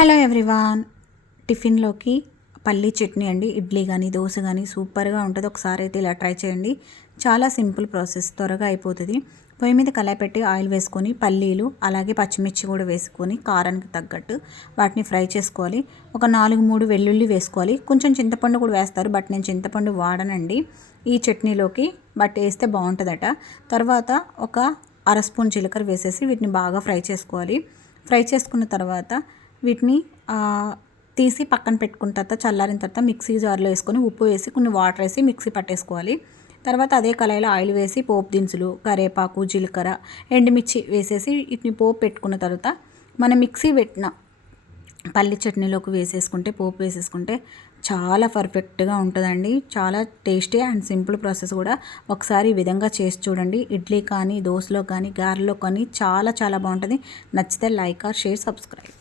Hello everyone, టిఫిన్లోకి పల్లీ చట్నీ అండి. ఇడ్లీ కానీ దోశ కానీ సూపర్గా ఉంటుంది. ఒకసారి అయితే ఇలా ట్రై చేయండి. చాలా సింపుల్ ప్రాసెస్, త్వరగా అయిపోతుంది. పొయ్యి మీద కళాయి పెట్టి ఆయిల్ వేసుకొని పల్లీలు అలాగే పచ్చిమిర్చి కూడా వేసుకొని కారానికి తగ్గట్టు వాటిని ఫ్రై చేసుకోవాలి. ఒక 4-3 వెల్లుల్లి వేసుకోవాలి. కొంచెం చింతపండు కూడా వేస్తారు, బట్ నేను చింతపండు వాడనండి ఈ చట్నీలోకి, బట్ వేస్తే బాగుంటుందట. తర్వాత ఒక అర స్పూన్ జీలకర్ర వేసేసి వీటిని బాగా ఫ్రై చేసుకోవాలి. ఫ్రై చేసుకున్న తర్వాత వీటిని తీసి పక్కన పెట్టుకున్న తర్వాత చల్లారిన తర్వాత మిక్సీ జార్లో వేసుకొని ఉప్పు వేసి కొన్ని వాటర్ వేసి మిక్సీ పట్టేసుకోవాలి. తర్వాత అదే కళాయిలో ఆయిల్ వేసి పోపు దినుసులు, కరివేపాకు, జీలకర్ర, ఎండుమిర్చి వేసేసి వీటిని పోపు పెట్టుకున్న తర్వాత మనం మిక్సీ పెట్టిన పల్లి చట్నీలోకి వేసేసుకుంటే, పోపు వేసేసుకుంటే చాలా పర్ఫెక్ట్గా ఉంటుందండి. చాలా టేస్టీ అండ్ సింపుల్ ప్రాసెస్ కూడా. ఒకసారి ఈ విధంగా చేసి చూడండి. ఇడ్లీ కానీ దోశలో కానీ గారెలో కానీ చాలా చాలా బాగుంటుంది. నచ్చితే లైక్ ఆర్ షేర్, సబ్స్క్రైబ్.